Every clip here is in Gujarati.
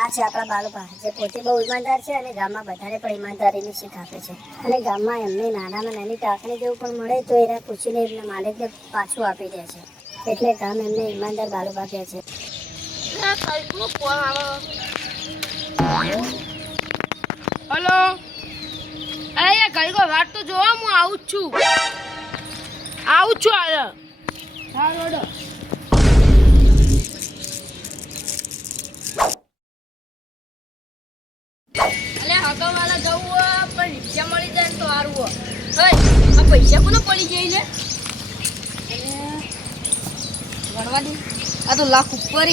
આ છે આપણા બાલુભા, જે પોતે બહુ ઈમાનદાર છે અને ગામમાં બધાને પણ ઈમાનદારીની શીખ આપે છે. અને ગામમાં એમને નાનામાં નાની ટાંકણી જેવું પણ મળે તો એને પૂછીને એમના માલિકને પાછું આપી દે છે. એટલે ગામ એમને ઈમાનદાર બાલુભા કહે છે. હલો, અરે ઘડીકો વાત તો જોવા, હું આવું જ છું. હાલ હા રોડો. અલે હગાવાલા જવું પણ રિક્ષા મળી જાય તો સારું. આ પૈસા કોને પડી જાય છે? ગણવા દે. આ તો લાખ ઉપર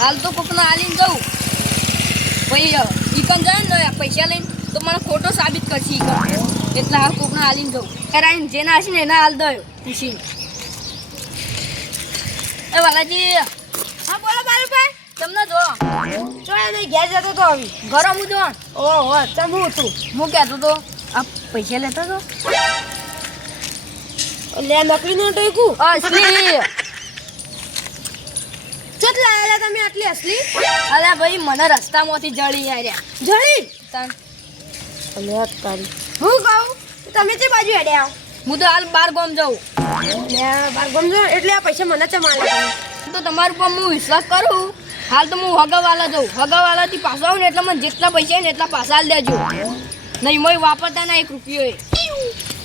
હાલ તો કોકના હાલીને જવું. ભાઈ ઈકન જાય ને પૈસા લઈને તો મને ખોટો સાબિત કરશે એટલે હાલ કોકના હાલીને જવું. કરાવીને જેના હશે ને એના હાલ દો પૂછીને. એ વાલાજી. હા બોલો બાલુભાઈ. તમને જો નહીં ઘેર જતો તો આવી ગરમ હું જો. ઓહો ચમ હું હતું હું કહેતો તો આ પૈસા લેતા તો લે નકલી નો ટેકું અસલી ચત લાયેલા તમે આટલી અસલી? અરે ભાઈ મને રસ્તામાંથી જળી આવ્યા. જળી તન અલે તારી હું કહું તમે તે બાજુ હેડ્યા? હું તો હાલ બાર ગામ જાઉં. બાર ગામ જાઉં એટલે આ પૈસા મને ચમ આલે? તો તમારું પર હું વિશ્વાસ કરું. હાલ તો હું હગાવાલા જાઉં. હગાવાલાથી પાછા આવું ને એટલે મને જેટલા પૈસા ને એટલા પાછા આલ દેજો. નહીં મોય વાપરતા ના 1 રૂપિયો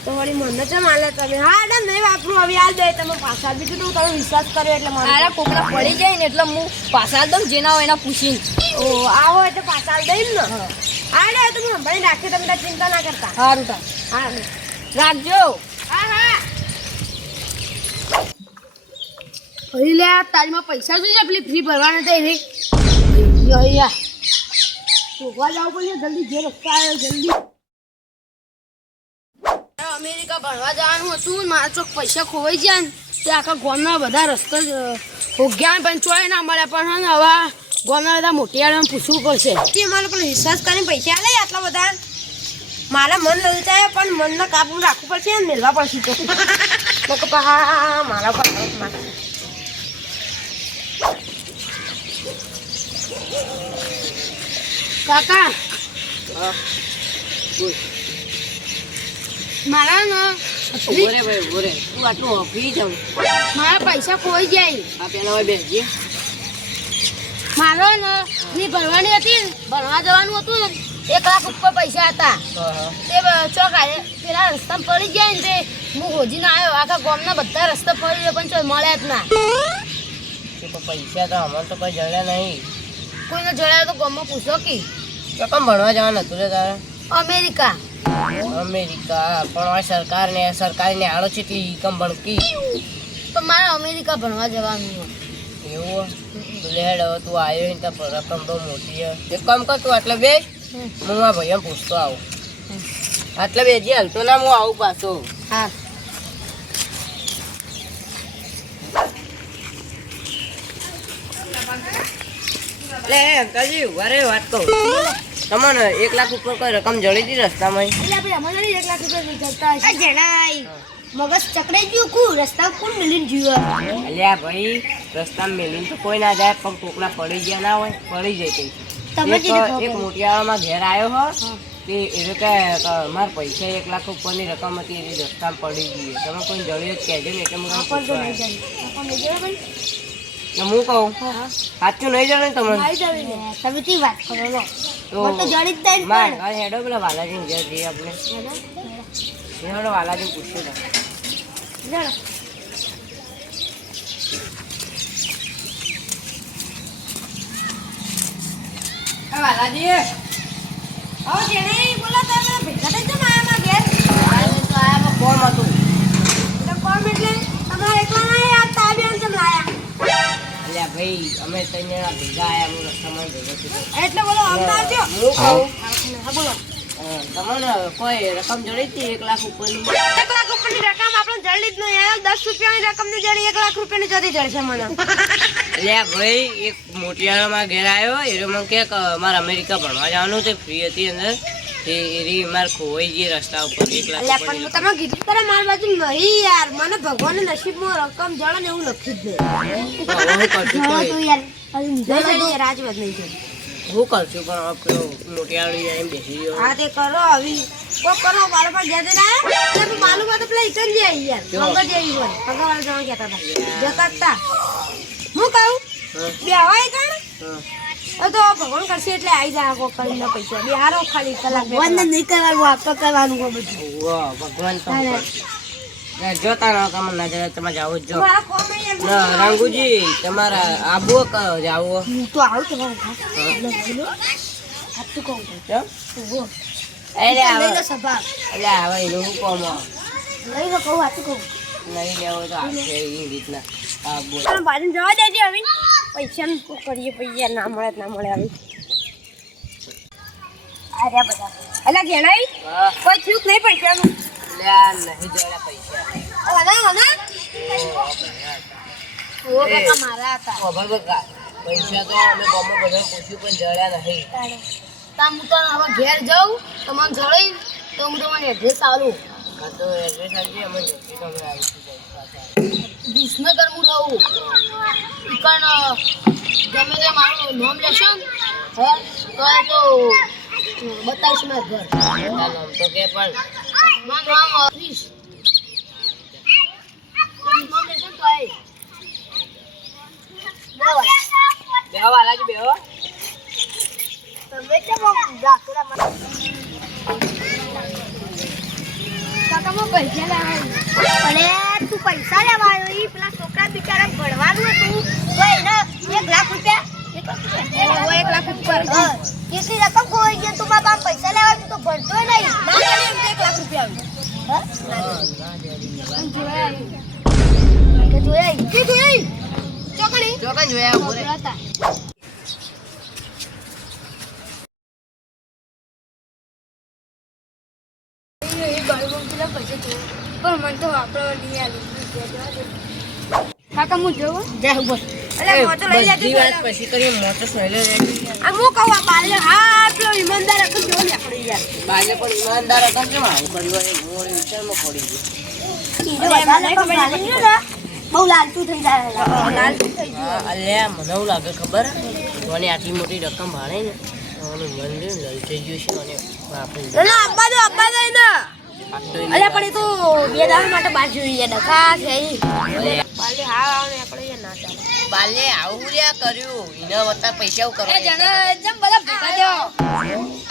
તો વળી મને ચમ આલે તમે? હા ના નહીં વાપરું હવે હાલ દે તમે પાછા. બીજું તો તમે વિશ્વાસ કર્યો એટલે મારા કોકડા પડી જાય ને એટલે હું પાછા દઉં જેના હોય એના પૂછીને. ઓ આવો એટલે પાછા દઈશ ને. હા ને તો હું સંભાળી રાખી તમે ચિંતા ના કરતા. સારું તા હા રાખજો. હા હા ભાઈ લે તારીમાં પૈસા જોઈએ પેલી ફ્રી ભરવાના હતા એની શોધવા જવું પડશે જલ્દી. જે રસ્તા આવ્યો જલ્દી. અમેરિકા ભણવા જવાનું હતું મારા ચોક પૈસા ખોવાઈ ગયા ને તે આખા ગામના બધા રસ્તા હોગ્યા પણ ચોય ના મળ્યા. પણ હા ને હવે ગામના બધા મોટિયાળાને પૂછવું પડશે કે મારે પણ વિશ્વાસ કરીને પૈસા આલે આટલા બધા. મારા મન લલચાય પણ મનને કાબુ રાખવું પડશે ને મેળવા પડશે તો હા મારા પર કાકા મારા ને તું આટલું ઓફી જાવ મારા પૈસા ખોઈ જાય. આ પેલા બેસજે. મારો ને ફી ભરવાની હતી ભણવા જવાનું હતું 1 લાખ ઉપર પૈસા હતા તે ચોક પેલા રસ્તા પડી ગયા ને તે હું હોજીને આવ્યો. આખા ગામના બધા રસ્તા પડી ગયો પણ મળ્યા જ ના. પૈસા તો અમારે તો કોઈ જડ્યા નહીં. કોઈને જડ્યા તો ગામમાં પૂછો કે કેમ ભણવા જવાનું હતું રે તારે? અમેરિકા પણ સરકારને આડો છે કમ ભણકી પણ મારે અમેરિકા ભણવા જવાનું. એવું તું લેડ હવે તું આવ્યો ને ત્યાં રકમ બહુ મોટી એક કામ કર તું આટલે બે હું આ ભાઈ પૂછતો આવું. આટલે બે જે હલતો ના હું આવું પાછો. હા લે અંકલજી વારે વાત કહું તમને 1 લાખ ઉપર કોઈ રકમ જડી હતી રસ્તામાં? એટલે આપણે 1 લાખ રૂપિયા જતા જણાય મગજ ચકડાઈ ગયું કુ રસ્તા કોણ મેલીને જીવ? અલ્યા ભાઈ રસ્તામાં મેલીને તો કોઈ ના જાય પણ કોકના પડી ગયા ના હોય પડી જાય કઈ. એક મોટિયાળામાં ઘેર આવ્યો હો તે એ કે મારા પૈસા 1 લાખ ઉપરની રકમ હતી એ રસ્તામાં પડી ગઈ. તમે કોઈ જડી જ કહેજો ને એટલે હું કહું સાચું નહીં જાણે તમને? તમે કેવી વાત કરો તો જડી જ થાય હેડો પેલા વાલાજી ઘેર જઈએ આપણે. હેડો વાલાજી પૂછ્યું વાલાજી આવો જેને બોલો તમે ભેગા થઈ જાવ આયામાં ઘેર. તો આયામાં કોમ હતું એટલે કોમ એટલે તમારે એકલા ના યાદ તાબેન ચમ લાયા? અલ્યા ભાઈ અમે તઈને ભેગા આયા હું રસ્તામાં ભેગો છું એટલે બોલો અમને આવજો. હું કહું હા બોલો તમને કોઈ રકમ જડી હતી 1 લાખ ઉપરની? 1 લાખ ઉપરની રકમ આપણે જડી જ નહીં. 10 રૂપિયાની રકમ ની જડી 1 લાખ રૂપિયાની જડી જડશે મને. એટલે ભાઈ એક મોટિયાળામાં ઘેર આવ્યો એ મને કે મારે અમેરિકા ભણવા જવાનું તે ફ્રી હતી અંદર એ મારે ખોવાઈ ગઈ રસ્તા ઉપર 1 લાખ. પણ તમે કીધું તારા માર બાજુ નહીં યાર મને ભગવાન નસીબમાં રકમ જડે ને એવું લખ્યું જ નહીં. યાર રાજવત નહીં છે હું કરશું પણ આ પેલો મોટિયાળી આવીને બેસી ગયો. હા તે કરો આવી કોક કરો બાલો પર ગયા ના એટલે બાલુ માં તો પેલા ઇકન જે આવી યાર જો. મંગળ જેવી હોય ભગવાન જવા કહેતા હતા જતા હતા હું કહું હા, બે હવાય કણ હા. તો ભગવાન કરશે એટલે આવી જાય કોક કરીને પૈસા બે હારો ખાલી કલાક બે ભગવાનને કલાક. નહીં કરવાનું આપણે કરવાનું હોય બધું વાહ, ભગવાન તો ના, જોતા રહો તમે નજરે તમારે જાવું જ જો. મારા કોમે યાર ના રંગુજી તમારા આબુ જાવું હું તો આવું તમારું ઘર. સાચું કહું છું. કેમ? ઉભો. એટલે લઈ આવે લો સભા. એટલે આવે એનું શું કોમ લઈ લો કહું સાચું કહું. નહીં લેવો તો આપશે એ રીતના આબુ. તમે બાજુ જવા દેજે હવે પૈસા નું શું કરીએ પૈસા ના મળે તો ના મળે હવે આ રહ્યા બધા એટલે જણાઈ હા, કોઈ થયું નહીં પૈસાનું લે આ નહીં જોડે પૈસા. ઓ કાકા મારા હતા ખબર બકા પૈસા તો અમે ગામમાં બધા પૂછ્યું પણ જડ્યા નહીં. તા હું તો હવે ઘેર જાઉં તો મને જળી તો હું તમને એડ્રેસ આલું આ તો એડ્રેસ આપજે અમે જલ્દી તમે આવીશું પાછા. વિસનગર હું રહું ઈકણ ગમે તે મારું નામ લેશો ને હે તો એ તો બતાવીશ મેં ઘર તારું નામ તો કે પણ મારું નામ હરીશ નામ લેશો ને તો એ બેહો વાલાજી બેહો. તમે કેમ દાખલા કાકામાં પૈસા લાવ્યા અરે તું પૈસા લેવા આવ્યો ઈ પેલા છોકરા બિચારા ભણવાનું હતું તો એને 1 લાખ રૂપિયા ઓ 1 લાખ ઉપર હા, કેટલી રકમ ખોઈ ગઈ તું મારા બાપ પૈસા લેવા તું તો ભણતોય નહીં. ના ચાલે 1 લાખ રૂપિયા હા? જોયા કે જોયા ઈ? કે જોયા ચોકડી ચોકન જોયા બોલે. હતા પણ મને તો આપણો નહીં આવ્યું કાકા હું જોઉં જા બોલ. અરે મોટો લઈ બધી લેજો વાત પછી કરીએ મોટો સહેલો રેડી. આ હું કહું આ બાલે હા પેલો ઈમાનદાર હતો જો ને આપણે યાર બાજે પણ ઈમાનદાર હતા કેમ આવું કર્યું હોય હું વિચારમાં પડી ગયો. ઈ વધારે તો ભાલી ગયો ને, બહુ લાલતું થઈ જાય. લાલ થઈ હા, અલ્યા મને એવું લાગે ખબર મને આટલી મોટી રકમ ભાડે ને તો મને મંદિર લઈ જઈ ગયું છે અને આપણે ના અબ્બા દો ને આટલું અલ્યા પણ એ તો બે દાડા માટે બાર જોઈએ ડખા છે ઈ બાલે હા આવ ને આપણે યાર ના ચાલે બાલે આવું લ્યા કર્યું એના વત્તા પૈસા કરવા એ જણા એકદમ બધા ભેગા થયો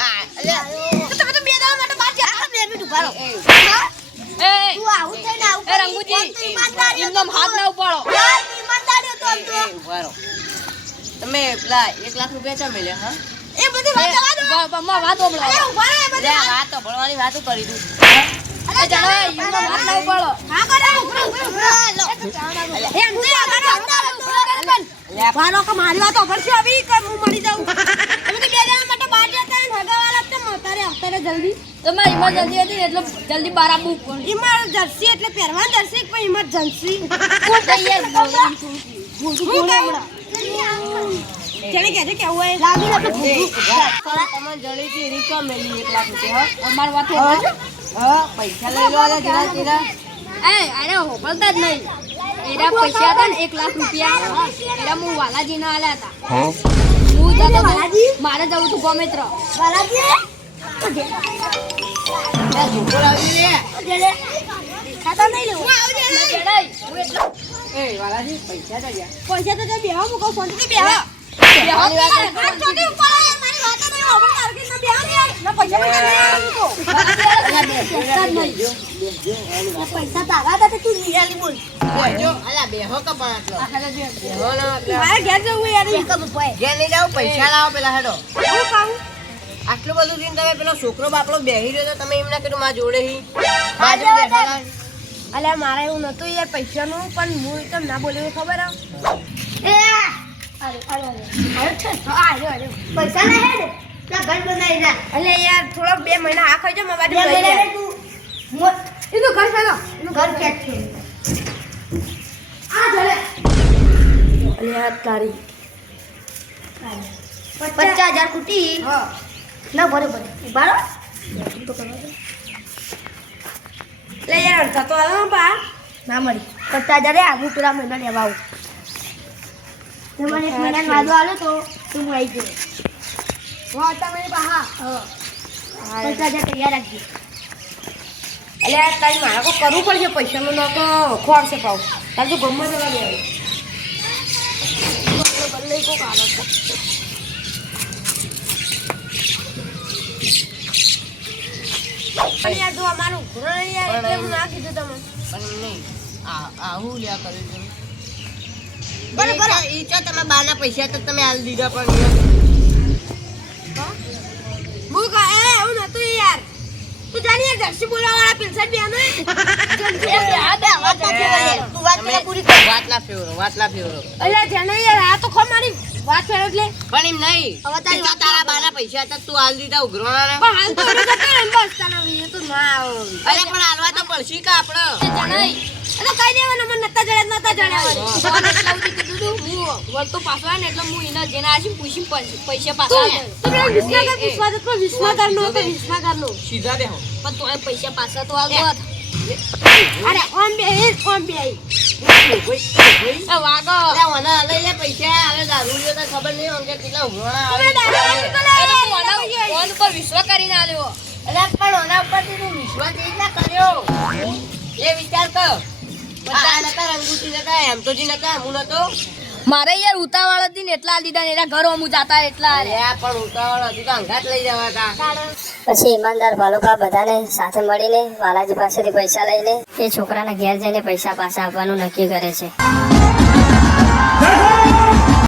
આ અલ્યા તો તમે તો બે દાડા માટે બાર જા આ 2 મિનિટ ઉભા રહો. એ તું આવું થઈને આવું એ કરી, રંગુજી કોણ તો ઈમાનદાર એમનો હાથ ના ઉપાડો યાર, તું ઈમાનદાર હતો આમ તો. ઉભા રહો. તમે પેલા 1 લાખ રૂપિયા ચા મળ્યા હા એ બધી વાત જવા દો માં વાત ઓબળો અરે ઉભા રહો, એ બધું. લે આ તો ભણવાની વાતો કરી દઉં. એ જણા એમનો હાથ ના ઉપાડો હા, બરાબર, ઉભા, ઉભા, લો. એમ તે ભાનો કે મારી વાત ઓબળશે આવી કે હું મરી જાઉં તમે તો બે દાડા માટે બાર જતા ને હગાવાલા તો મતારે આવતા જલ્દી તમારી ઇમરજન્સી હતી એટલે જલ્દી બહાર આવવું પડે ઇમરજન્સી એટલે પહેરવા જર્સી કે ઇમરજન્સી હું કહીએ જેને કહેજે કેવું હોય લાગી લે આપણે એ, ભૂખું. ઉભા. તમને જલ્દીથી રીકા મેલી 1 લાખ રૂપિયા હા? અમાર વાત હા પૈસા લઈ લો આ જરા તેરા. એ અરે હોપલતા જ નહીં એના પૈસા હતા ને 1 લાખ રૂપિયા એના હું વાલાજી ના આલ્યા હતા હું જતો વાલાજી? મારે જવું તું ગોમિત્ર વાલાજી, લે, ઝોપો લાવી લે. ઉજે લે. ખાતા નહીં લેવું. એ વાલાજી પૈસા તો ગયા. પૈસા તો જે બેહવા મૂકો ફોન તો બેહવા બેહવા મારી ચોટી ઉપર આય મારી વાત નહીં હોબળ તારકી ના બેહવા ને યાર ના પૈસા મને નહીં બેસજો, બેસજો, એની વાત. પૈસા તારા હતા તો તું નિરાલી બોલ. બેસજો. અલા, બેહો કે પણ આટલો. બેહો ને આટલા. મારે ઘેર જવું યાર એકમ ઉપાય. ઘેર નહીં જાઓ, પૈસા લાવો પેલા હેડો. હું કહું આટલું બધું દિન તમે પેલો છોકરો બાપડો બેહી રહ્યો તો તમે એમ ના કીધું મારા જોડે હી મારા જોડે બેઠેલા. અલ્યા મારે એવું નતું યાર પૈસાનું પણ હું એકદમ ના બોલ્યો ખબર આ એ અરે અરે અરે છે અરે પૈસા ના હે ને ના ઘર બનાવી ના એટલે યાર થોડા 2 મહિના આ ખાઈ જા મારી બે બાજુ મહિના તું મોટ એનું ઘર ચાલો એનું ઘર કેટ છે આ જોડે અલ્યા તારી 50,000 કુટી હા ના ભરે ભરે ઉભા રહો લે યાર થતો આવ્યો પા ના મળી 50,000 એ આગળ પેલા મહિના લેવા આવું મને એક મહિના વાદો આવ્યો તો તું આવી ગયો હા તમે હા પૈસા જે તૈયાર રાખજો. એટલે આ તારી મારે કોઈ કરવું પડશે પૈસાનું ન તો ખોરશે પાવ તારે તો ગમત જવા દે બદલે કોક આવે છે. પણ યાર જો અમારું ઘર યાર એટલે હું ના કીધું તમે પણ નહીં આવું લ્યા કર્યું છે. બરાબર. ઈ ચો તમે બાના પૈસા તો તમે હાલ દીધા પણ હું કહે એવું નતું યાર તું જાણી યાર દર્શી બોલાવાળા પિલસન બેનો તું વાત પૂરી કર. વાત ના ફેવરો એટલે જેને યાર આ તો ખો મારી વાત ફેર એટલે પણ એમ નહીં હવે તારી ઈ ચો તારા બાના પૈસા હતા તું હાલ દીધા ઉઘરાણા પણ હાલ તો એને જતો ને બસ તને એ તો ના આવે અરે પણ હાલવા તો પડશે કે આપણે જણાઈ એટલે કઈ દેવાના મને નતા જડ્યા હું વળતો પાછો આવે ને એટલે હું એના જેને આજી પૂછી પૈસા પાછા વિશ્વાકર નો સીધા દેહો પણ તો એ પૈસા પાછા તો આવતો અરે ઓમ બે વાગો અરે મને લઈ લે પૈસા હવે દારૂ લ્યો તો ખબર નહીં અંકે કેટલા ઉઘરાણા આવે ઉપર વિશ્વાસ કરીને આલ્યો અરે પણ ઓના ઉપર તું વિશ્વાસ એ ના કર્યો એ વિચાર કર બધા નતા રંગુટી નતા એમ તો જી નતા હું નતો મારે યાર ઉતાવળ હતી ને એટલા લીધા ને એના ઘરો હું જાતા એટલા અરે આ પણ ઉતાવળ હતી તો અંગાત લઈ જવા હતા પછી ઈમાનદાર બાલુકા બધાને સાથે મળીને વાલાજી પાસેથી પૈસા લઈને એ છોકરાના ઘેર જઈને પૈસા પાછા આપવાનું નક્કી કરે છે.